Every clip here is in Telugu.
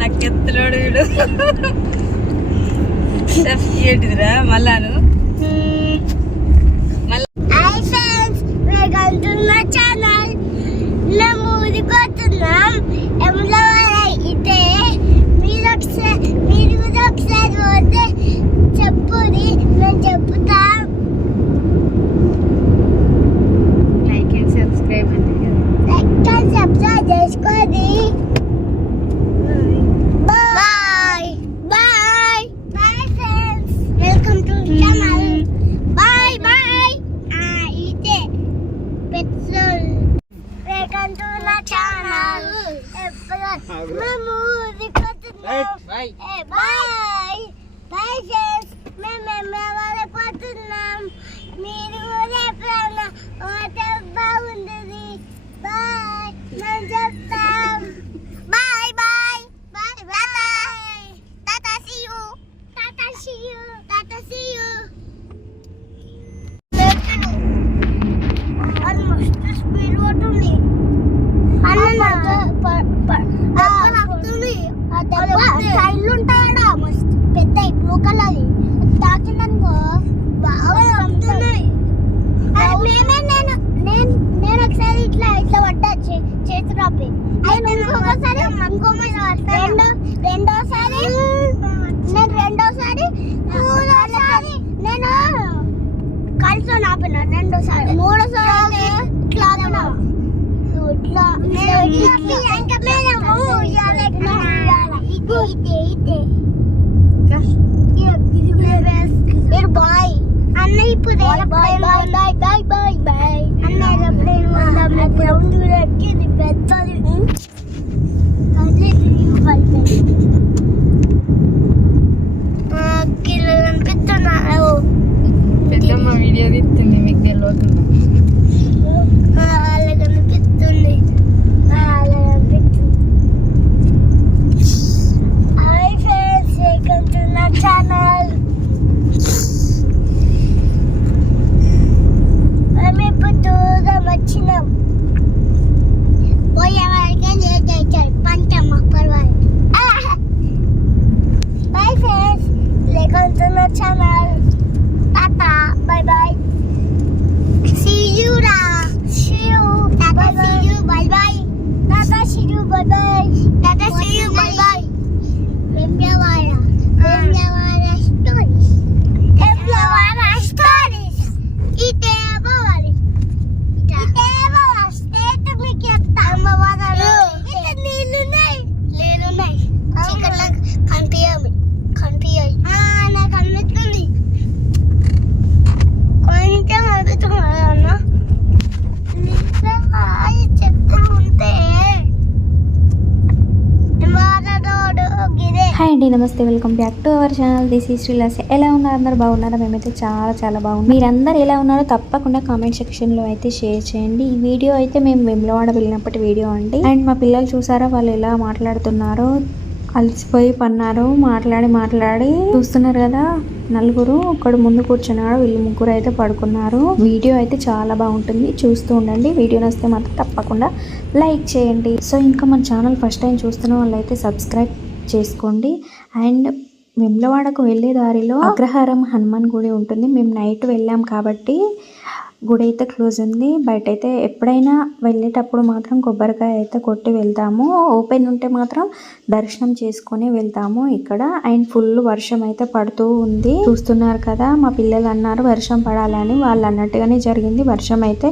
నక్కెత్తలోడు వీడు ఏంటిదిరా మళ్ళాను ఛానల్ ఊరిపోతున్నాం ఇదే మీరు కూడా ఒకసారి పోతే చెప్పుది మేము చెప్తాం. లైక్ అండ్ సబ్స్క్రైబ్ చేసుకోండి. Bye bye bye friends, welcome to channel. Bye bye. ఇదే పెట్రోల్ వెల్కమ్ టు నా ఛానల్. మేము దిక్కుతున్నాం. బాయ్ బాయ్ ఫ్రెండ్స్, మేము వెళ్ళిపోతున్నాం. మీరు కూడా ఎప్పుడైనా పోతే బాగుంటుంది. బాయ్ నేను చెప్తాం. Bye bye bye bye. Tata see you. Tata see you. Tata see you. Almost speed ఉంటుంది. టైర్లు ఉంటాయడా మస్తు పెద్ద బ్లూ కలర్ తాకిందనుకో బాగా అమ్ముతున్నాయి. నేను ఒకసారి ఇట్లా పట్టచ్చు చేతి రాపి. ఇంకొకసారి రెండోసారి నేను కలిసి ఆపిన. రెండోసారి మూడోసారి ఇట్లా ఆపిన. బాయ్ అన్న ఇప్పుడు bye bye bye bye bye bye అన్న గ్రౌండ్ ఎక్కింది పెద్దది. కిలో కనిపిస్తున్నారు. పెద్దమ్మ వీడియో తీస్తుంది మీకు తెలియకుండా. అలా కనిపిస్తుంది. హాయ్ ఫ్రెండ్స్, వెల్కమ్ టు నా ఛానల్. మేము ఇప్పుడు దూరం వచ్చినాం. పోయే వరకే లేట్ అవుతారు. పంచమ్మ పర్వాలేదు. బాయ్ ఫ్రెండ్స్, వెల్కమ్ టు నా channel. Tata bye bye. See you ra. See you. Tata see you. Bye bye. Tata see you. Bye bye. Tata see you. Bye bye. Vemlavara stories. Vemlavara stories. Ite bavali. Ite bava state mi ketta. Vemlavara. Ite neelu nai. Chikatla kanpiyami. Na kannettuli. కొంచెం అడుగుతున్నా నిజంగా చెప్తూ ఉంటే హాయ్ అండి, నమస్తే, welcome back to our channel. This is Srilas. ఎలా ఉన్నారు అందరు? బాగున్నారా? మేమైతే చాలా బాగున్నాం. మీరందరూ ఎలా ఉన్నారో తప్పకుండా కామెంట్ సెక్షన్లో అయితే షేర్ చేయండి. ఈ వీడియో అయితే మేము వేములవాడ వెళ్ళినప్పటి వీడియో అండి. అండ్ మా పిల్లలు చూసారా వాళ్ళు ఎలా మాట్లాడుతున్నారో. అలసిపోయి పన్నారు. మాట్లాడి చూస్తున్నారు కదా. నలుగురు ఒకడు ముందు కూర్చున్నాడు, వీళ్ళు ముగ్గురు అయితే పడుకున్నారు. వీడియో అయితే చాలా బాగుంటుంది, చూస్తూ ఉండండి. వీడియో నచ్చితే మాత్రం తప్పకుండా లైక్ చేయండి. సో ఇంకా మన ఛానల్ ఫస్ట్ టైం చూస్తున్న వాళ్ళైతే సబ్స్క్రైబ్ చేసుకోండి. అండ్ వేములవాడకు వెళ్ళే దారిలో అగ్రహారం హనుమాన్ గుడి ఉంటుంది. మేము నైట్ వెళ్ళాం కాబట్టి గుడి అయితే క్లోజ్ ఉంది. బయట అయితే ఎప్పుడైనా వెళ్ళేటప్పుడు మాత్రం కొబ్బరికాయ అయితే కొట్టి వెళ్తాము. ఓపెన్ ఉంటే మాత్రం దర్శనం చేసుకొని వెళ్తాము ఇక్కడ. అండ్ ఫుల్ వర్షం అయితే పడుతూ ఉంది, చూస్తున్నారు కదా. మా పిల్లలు అన్నారు వర్షం పడాలని, వాళ్ళు అన్నట్టుగానే జరిగింది. వర్షం అయితే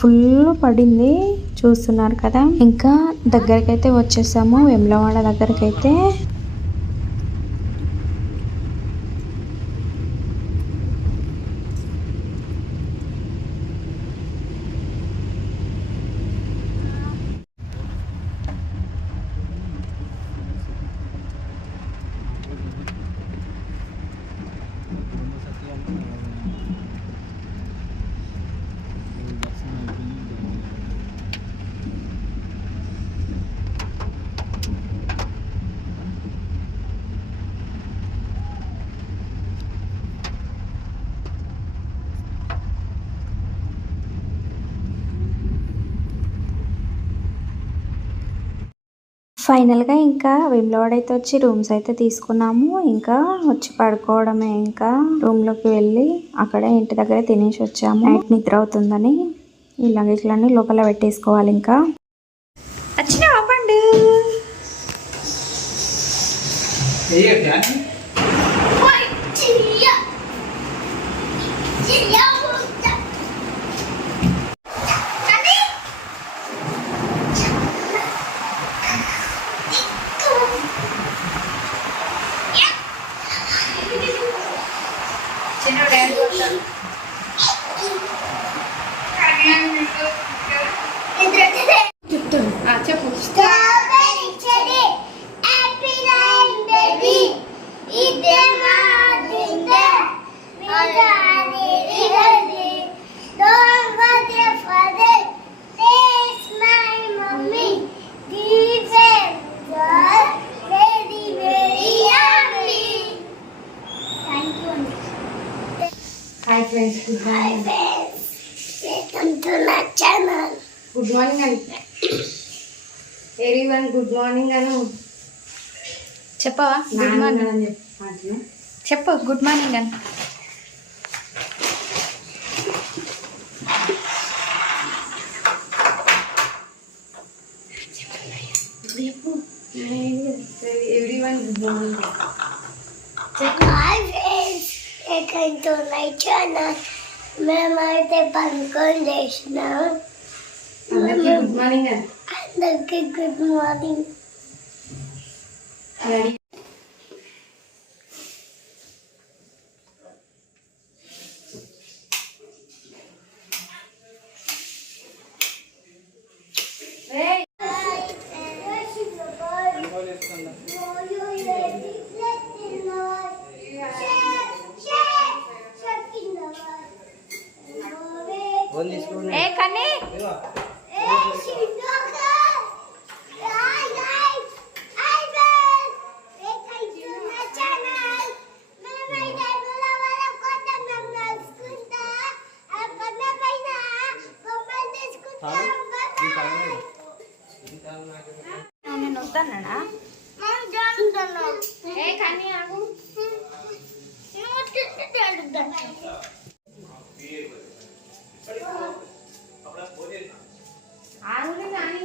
ఫుల్ పడింది, చూస్తున్నారు కదా. ఇంకా దగ్గరికి అయితే వచ్చేసాము, వేములవాడ దగ్గరికి అయితే. ఫైనల్గా ఇంకా వేములవాడ అయితే వచ్చి రూమ్స్ అయితే తీసుకున్నాము. ఇంకా వచ్చి పడుకోవడమే. ఇంకా రూమ్లోకి వెళ్ళి అక్కడే ఇంటి దగ్గర తినేసి వచ్చాము. నైట్ నిద్ర అవుతుందని ఈ లగేజ్లన్నీ లోపల పెట్టేసుకోవాలి. ఇంకా వచ్చినావా పండు? చెప్పు. Strawberry cherry apple and baby ఇదే మా డిండర్ మిగాని రిగది don't forget father taste my mummy given very very yummy. Thank you. Hi friends, good morning. Welcome to my channel. Good morning అండి ఎవ్రీవన్. గుడ్ మార్నింగ్ అను చెప్పవా? గుడ్ మార్నింగ్ అని చెప్పు. చెప్పు. గుడ్ మార్నింగ్ అని everyone good morning. Hi friends, welcome to my channel. మేమైతే పనుకొని చేసినాం. అందరికీ గుడ్ మార్నింగ్ అని. అందరికీ గుడ్ మార్నింగ్. రెడీ. ఏ కన్నీ నేను వద్దన్నాడా? ఏ కన్నీ ఆగు. ఆగు కానీ.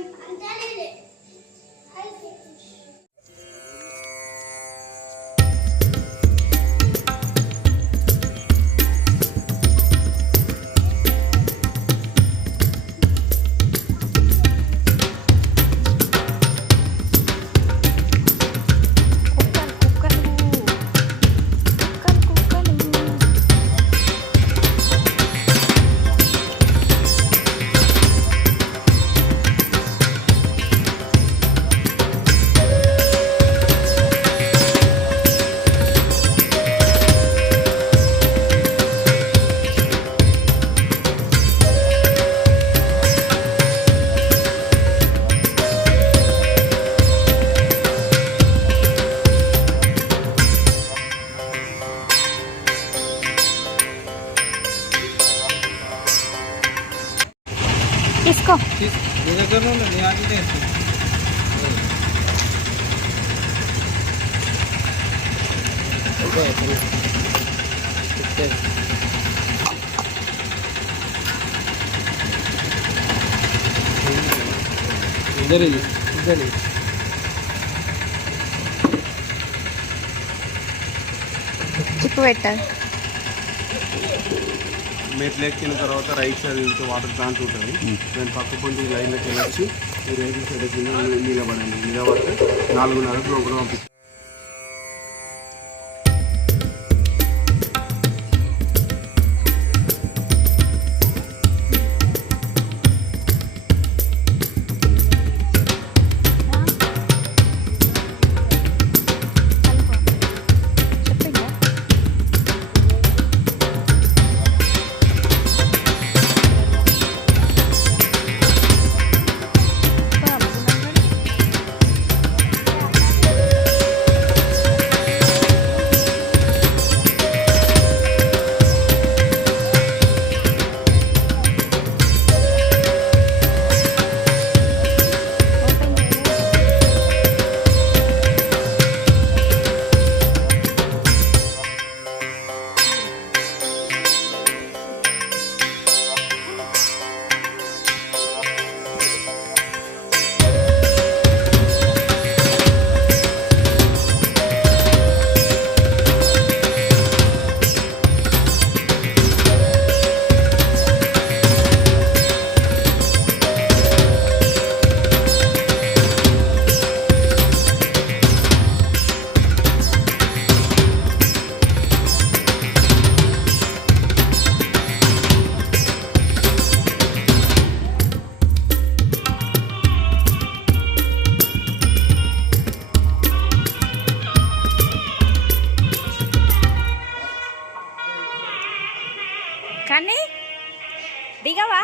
తీసుకో. చిప్పు పెట్టాలి. మెట్లు ఎక్కిన తర్వాత రైట్ సైడ్ వెళ్తే వాటర్ ప్లాంట్ ఉంటుంది. దాని పక్క కొంచెం లైన్లోకి వెళ్ళొచ్చి మీరు రైట్ సైడ్ కింద నిలబడండి. నిలబడితే 4:30 లోపల పంపిస్తాం. దిగవా?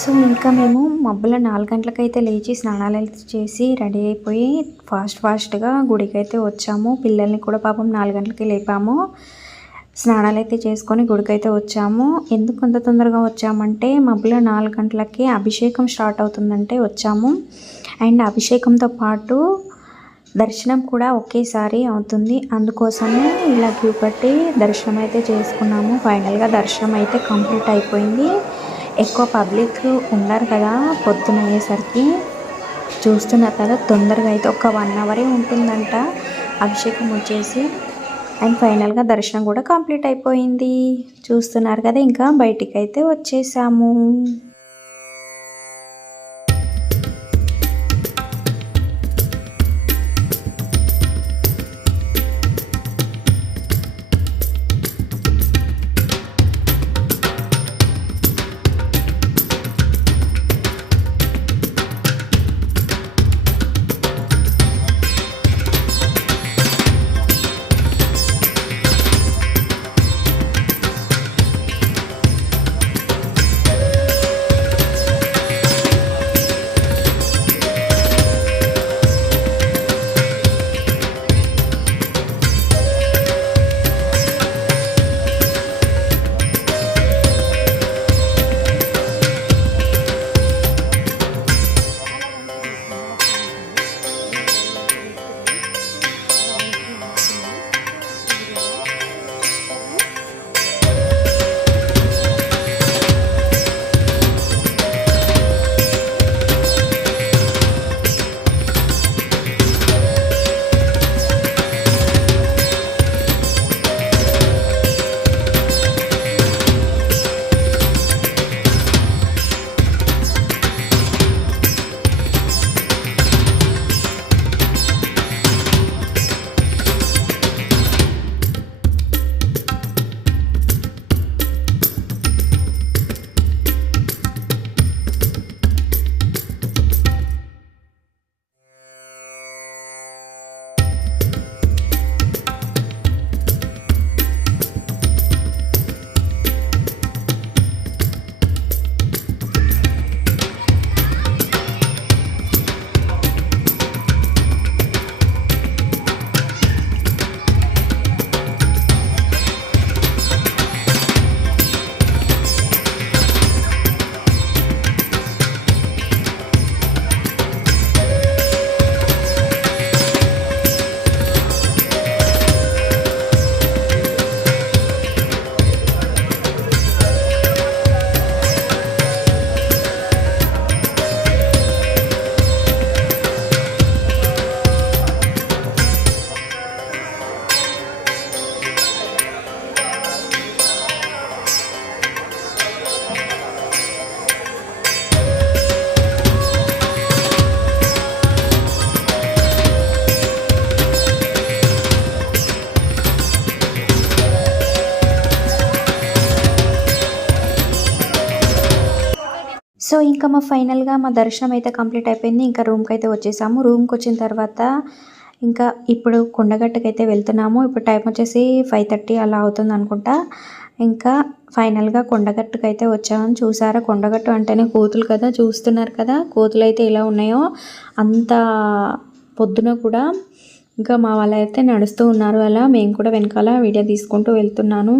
సో ఇంకా మేము మబ్బుల 4 గంటలకైతే లేచి స్నానాలు చేసి రెడీ అయిపోయి ఫాస్ట్గా గుడికి అయితే వచ్చాము. పిల్లల్ని కూడా పాపం 4 గంటలకి లేపాము. స్నానాలు అయితే చేసుకొని గుడికి అయితే వచ్చాము. ఎందుకు అంత తొందరగా వచ్చామంటే మబ్బుల 4 గంటలకి అభిషేకం స్టార్ట్ అవుతుందంటే వచ్చాము. అండ్ అభిషేకంతో పాటు దర్శనం కూడా ఒకేసారి అవుతుంది. అందుకోసమే ఇలా క్యూ కట్టి దర్శనం అయితే చేసుకున్నాము. ఫైనల్గా దర్శనం అయితే కంప్లీట్ అయిపోయింది. ఎక్కువ పబ్లిక్ ఉన్నారు కదా పొద్దున అయ్యేసరికి. చూస్తున్నారు కదా తొందరగా అయితే ఒక 1 అవరే ఉంటుందంట అభిషేకం వచ్చేసి. అండ్ ఫైనల్గా దర్శనం కూడా కంప్లీట్ అయిపోయింది. చూస్తున్నారు కదా ఇంకా బయటికి అయితే వచ్చేసాము. సో ఇంకా ఫైనల్గా మా దర్శనం అయితే కంప్లీట్ అయిపోయింది. ఇంకా రూమ్కి అయితే వచ్చేసాము. రూమ్కి వచ్చిన తర్వాత ఇంకా ఇప్పుడు కొండగట్టుకు అయితే వెళ్తున్నాము. ఇప్పుడు టైం వచ్చేసి 5:30 అలా అవుతుంది అనుకుంటా. ఇంకా ఫైనల్గా కొండగట్టుకు అయితే వచ్చామని చూసారా. కొండగట్టు అంటేనే కోతులు కదా, చూస్తున్నారు కదా కోతులు అయితే ఎలా ఉన్నాయో. అంత పొద్దున కూడా ఇంకా మా వాళ్ళు అయితే నడుస్తూ ఉన్నారు. అలా మేము కూడా వెనకాల వీడియో తీసుకుంటూ వెళ్తున్నాను.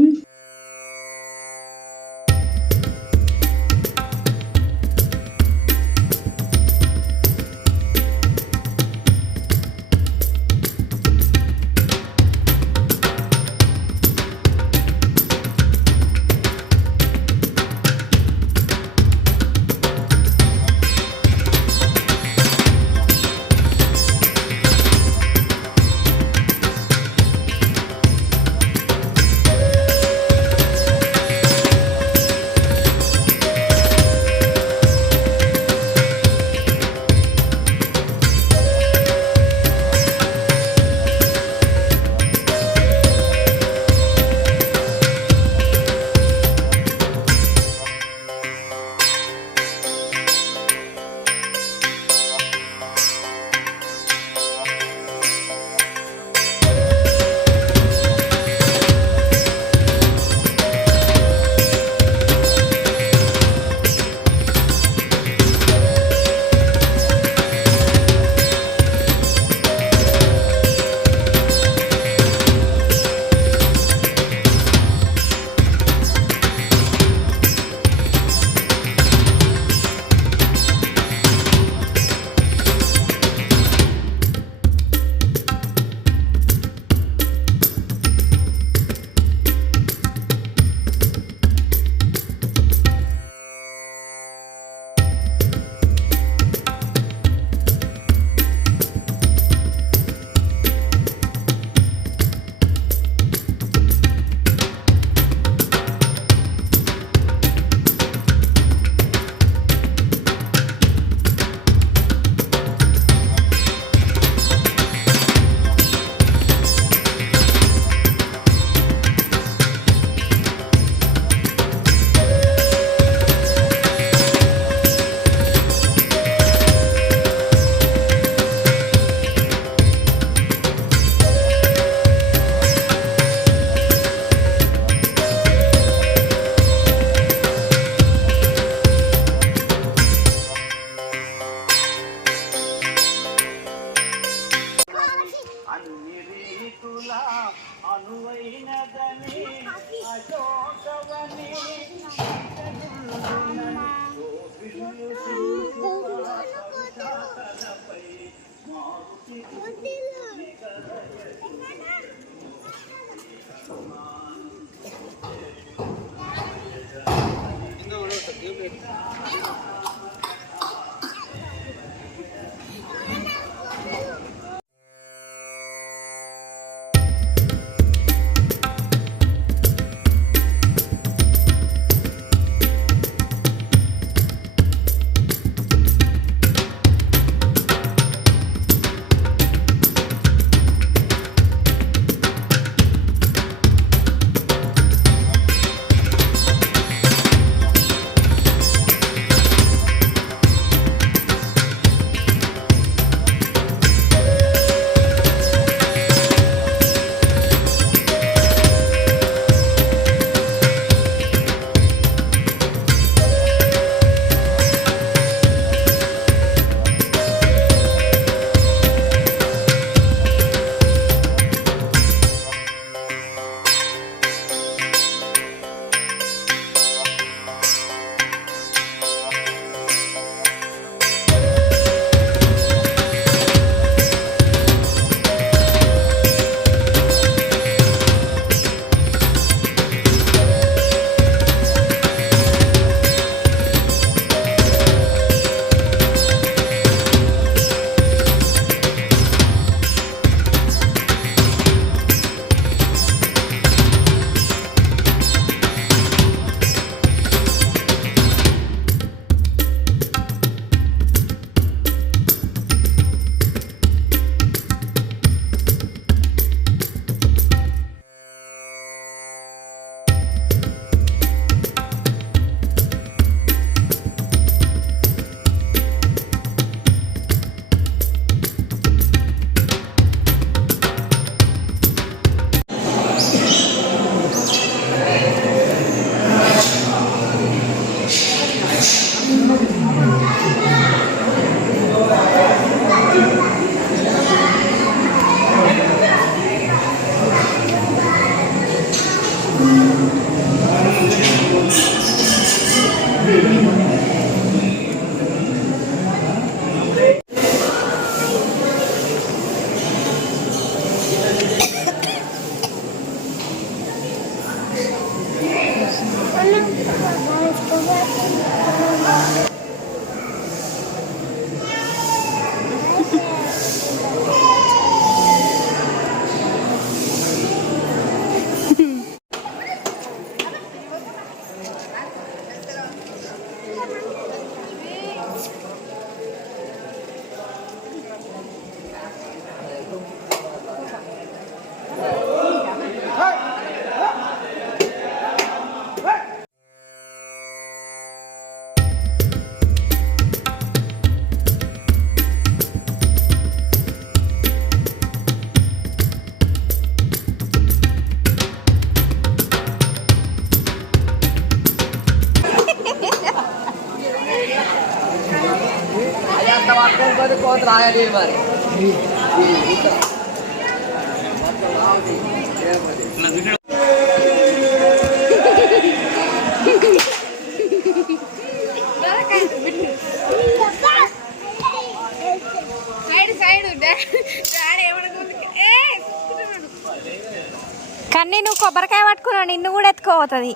కానీ నువ్వు కొబ్బరికాయ పట్టుకున్నావు, నిన్ను కూడా ఎత్తుకోపోతుంది.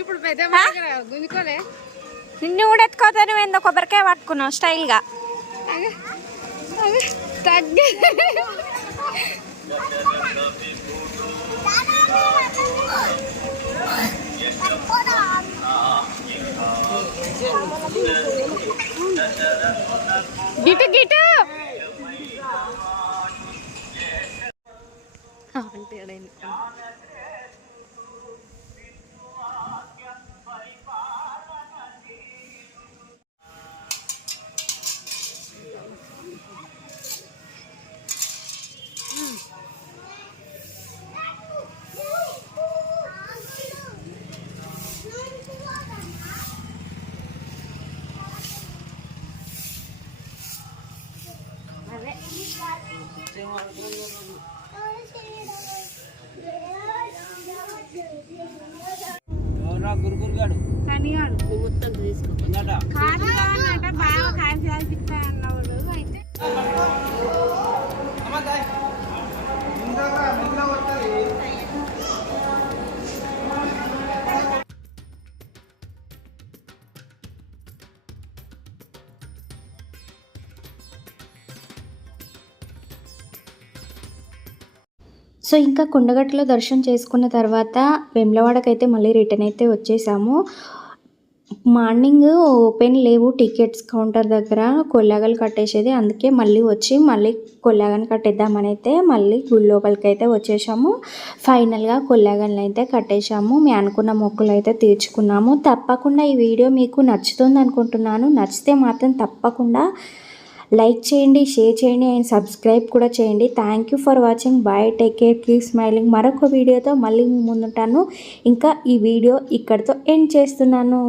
ఇప్పుడు పెద్ద గుంజుకోలే, నిన్ను కూడా ఎత్తుకోతుంది. నువ్వు ఏందో కొబ్బరికాయ పట్టుకున్నావు స్టైల్గా. తగ్గి గిటు గిటు బాగా కాల్చాలి తిప్పాలన్నవాడు అయితే సో ఇంకా కొండగట్టులో దర్శనం చేసుకున్న తర్వాత వేములవాడకైతే మళ్ళీ రిటర్న్ అయితే వచ్చేసాము. మార్నింగ్ ఓపెన్ లేవు టికెట్స్ కౌంటర్ దగ్గర, కొల్లాగలు కట్టేసేది. అందుకే మళ్ళీ వచ్చి మళ్ళీ కొల్లాగని కట్టేద్దామని అయితే మళ్ళీ గుడి లోపలికి అయితే వచ్చేసాము. ఫైనల్గా కొల్లాగని అయితే కట్టేసాము. మేము అనుకున్న మొక్కులు అయితే తీర్చుకున్నాము. తప్పకుండా ఈ వీడియో మీకు నచ్చుతుంది అనుకుంటున్నాను. నచ్చితే మాత్రం తప్పకుండా లైక్ చేయండి, షేర్ చేయండి అండ్ సబ్స్క్రైబ్ కూడా చేయండి. Thank you for watching. Bye, take care, keep smiling. మరొక వీడియోతో మళ్ళీ ముందుంటాను. ఇంకా ఈ వీడియో ఇక్కడితో ఎండ్ చేస్తున్నాను.